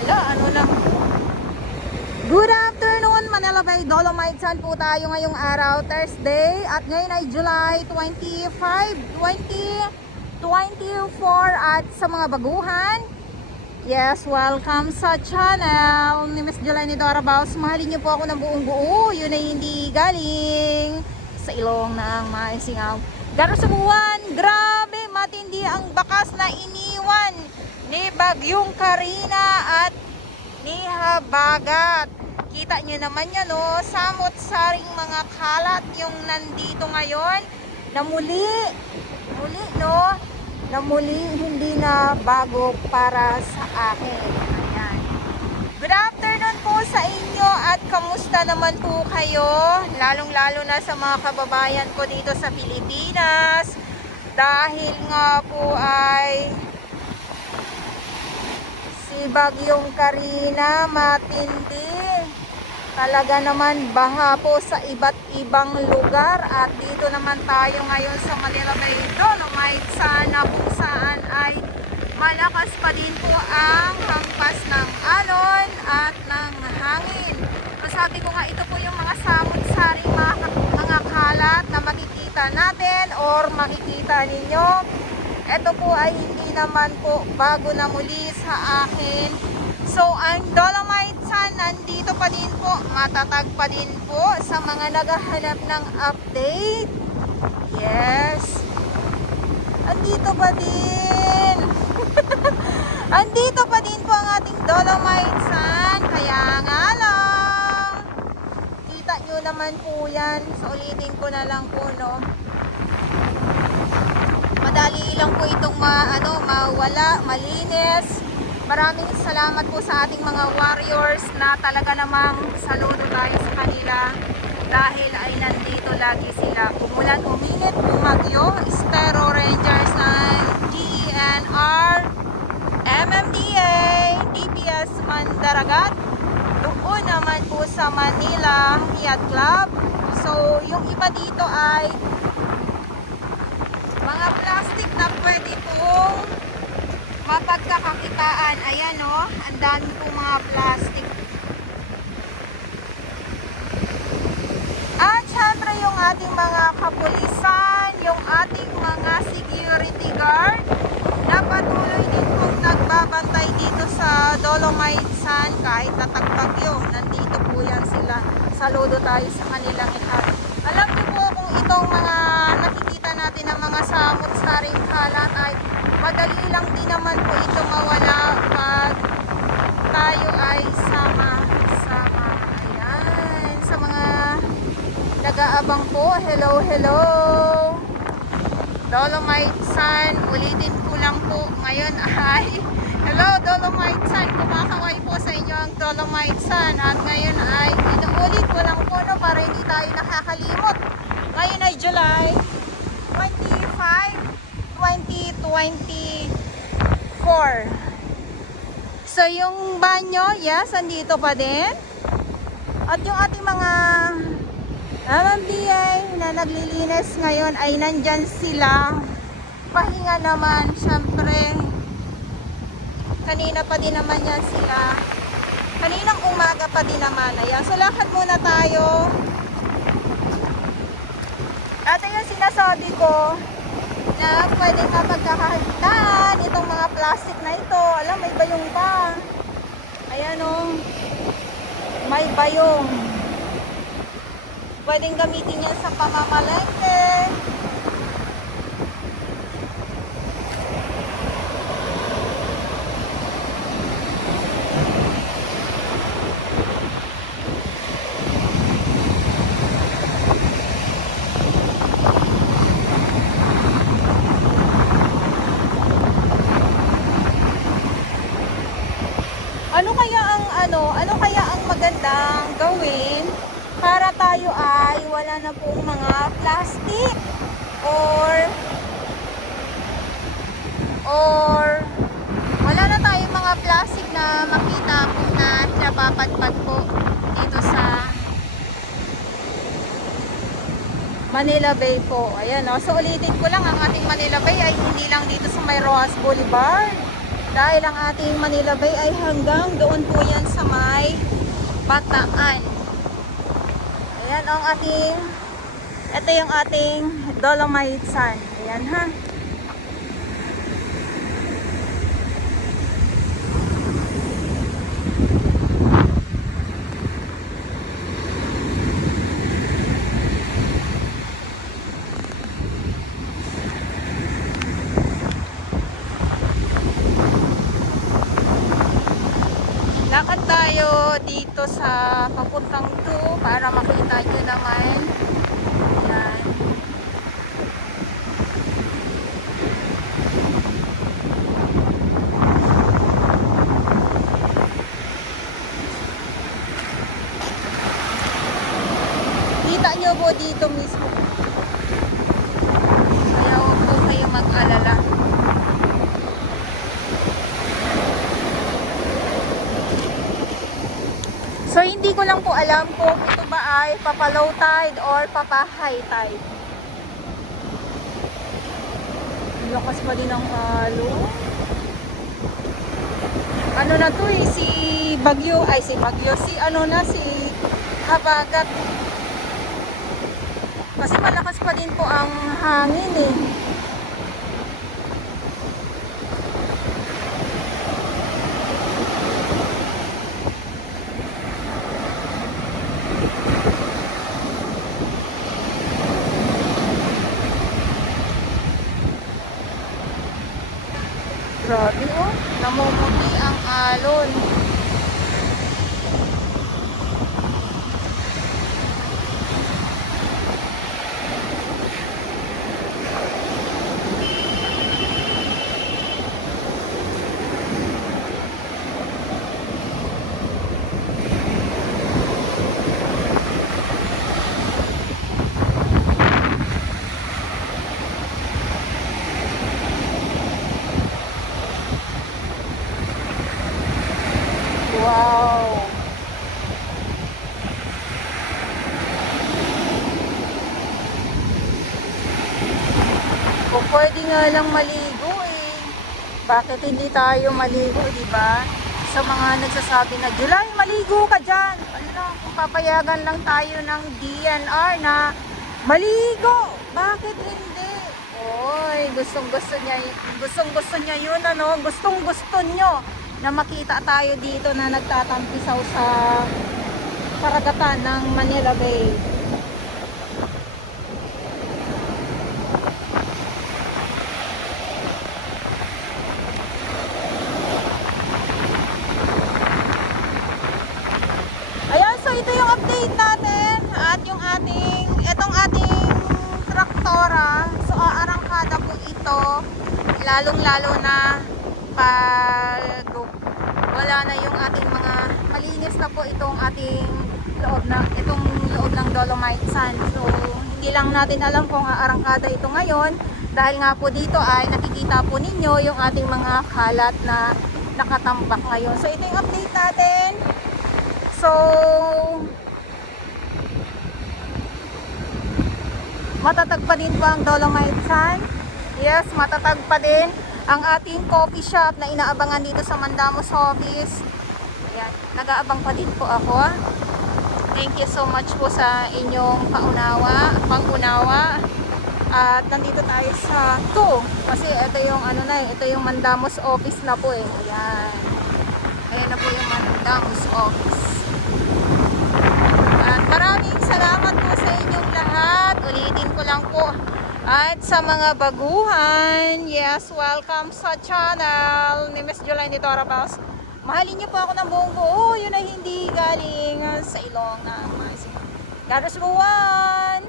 Wala, ano lang po. Good afternoon, Manila Bay Dolomites. Saan po tayo ngayong araw? Thursday. At ngayon ay July 25, 2024. At sa mga baguhan, yes, welcome sa channel ni Miss July ni Dora Baus. Mahalin niyo po ako ng buong buo. Yun ay hindi galing sa ilong ng maisingaw. Garo sa buwan, grabe, matindi ang bakas na iniwan ni Bagyong Karina at ni Habagat. Kita nyo naman yan, no? Samot-saring mga kalat yung nandito ngayon na muli, no? Na muli, hindi na bago para sa akin. Ayan. Good afternoon po sa inyo at kamusta naman po kayo? Lalong-lalo na sa mga kababayan ko dito sa Pilipinas. Dahil nga po ay si Bagyong Karina matindi. Talaga naman baha po sa iba't ibang lugar. At dito naman tayo ngayon sa Manila Bay Dolomites, sana kung saan ay malakas pa din po ang hampas ng alon at ng hangin. Masabi ko nga, ito po yung mga samot-saring mga kalat na makikita natin or makikita ninyo. Ito po ay hindi naman po bago na muli sa akin. So, ang Dolomites nandito pa din po, matatag pa din po sa mga naghahanap ng update. Yes. Andito pa din. Andito pa din po ang ating Dolomites. Kaya nga lang, kita nyo naman po yan. So, ulitin ko na lang po, no. Madali lang po itong mawala, malinis. Maraming salamat po sa ating mga warriors na talaga namang saludo tayo sa kanila dahil ay nandito lagi sila. Umulan, uminit, bumagyo, Espero Rangers ng DNR, MMDA, DPS Mandaragat, doon naman po sa Manila Yacht Club. So, yung iba dito ay mga plastic na pwede pong mapagkakakitaan. Ayan, o, ang dami pong mga plastic. At syempre yung ating mga kapulisan, yung ating mga security guard na patuloy din pong nagbabantay dito sa Dolomites kahit natagbagyo. Nandito po yan sila. Saludo tayo sa kanilang ikat. Alam niyo po kung itong mga nakikita natin ng mga samot-saring kalat ay madali lang din naman po ito mawala pag tayo ay sama-sama. Ayan. Sa mga nag-aabang po, hello, hello. Dolomites Sun, ulitin ko lang po ngayon ay hello Dolomites Sun, kumakaway po sa inyo ang Dolomites Sun. At ngayon ay inuulit ko lang po, no, para hindi tayo nakakalimot. Ngayon ay July 25, 2024. So yung banyo, yes, andito pa din. At yung ating mga MMDA na naglilinis ngayon ay nandyan sila. Pahinga naman, syempre. Kanina pa din naman yan sila. Kaninang umaga pa din naman. Ayan. So lakad muna tayo. At yung sinasabi ko na pwede nga pagkakakitaan itong mga plastic na ito. Alam, may bayong pa. Ayan, o. May bayong. Pwedeng gamitin yan sa pamamalengke. Ano kaya ang magandang gawin para tayo ay wala na pong mga plastic or wala na tayong mga plastic na makita po na napapadpad po dito sa Manila Bay po. Ayan, o. So ulitin ko lang, ang ating Manila Bay ay hindi lang dito sa may Rojas Boulevard. Dahil ang ating Manila Bay ay hanggang doon po yan sa may Bataan. Ayan ang ating, ito yung ating Dolomite Sand. Ayan ha. Lakad tayo dito sa papuntang 2 para makita nyo naman. Yan. Kita nyo po dito mismo. Kaya huwag po kayo mag-alala. So hindi ko lang po alam kung ito ba ay papa-low tide or papa-high tide. Lakas pa din ang alon. Ano na to eh, si Bagyo, si ano na, si Habagat. Kasi malakas pa din po ang hangin eh. Grabe oh, namumuti ang alon. Wow! Kung pwede nga lang maligo eh. Bakit hindi tayo maligo, di ba? Sa mga nagsasabi na, July, maligo ka dyan. Ano, kung papayagan lang tayo ng DNR na maligo, bakit hindi? Oy, gustong-gusto niya yun, ano? Gustong-gusto nyo na makita tayo dito na nagtatampisaw sa karagatan ng Manila Bay. Ayan, so ito yung update natin at yung itong ating traktora. So aarangkada po ito, lalong-lalo na pag wala na yung ating mga malinis na po itong ating loob ng Dolomite Sand. So hindi lang natin alam kung aarangkada ito ngayon dahil nga po dito ay nakikita po ninyo yung ating mga kalat na nakatambak ngayon. So ito yung update natin. So matatag pa din po ang Dolomite Sand. Yes, matatag pa din ang ating coffee shop na inaabangan dito sa Mandamos office. Ayan, nag-aabang pa din po ako. Thank you so much po sa inyong pangunawa. At nandito tayo sa 2 kasi ito yung ano na, ito yung Mandamos office na po eh. Ayan. Ayan na po yung Mandamos office. At maraming salamat po sa inyong lahat. Ulitin ko lang po. At sa mga baguhan, yes, welcome sa channel ni Miss July ni Dora Baos. Mahalin niyo po ako ng buong buo. Yun ay hindi galing sa ilong ng mga God bless everyone.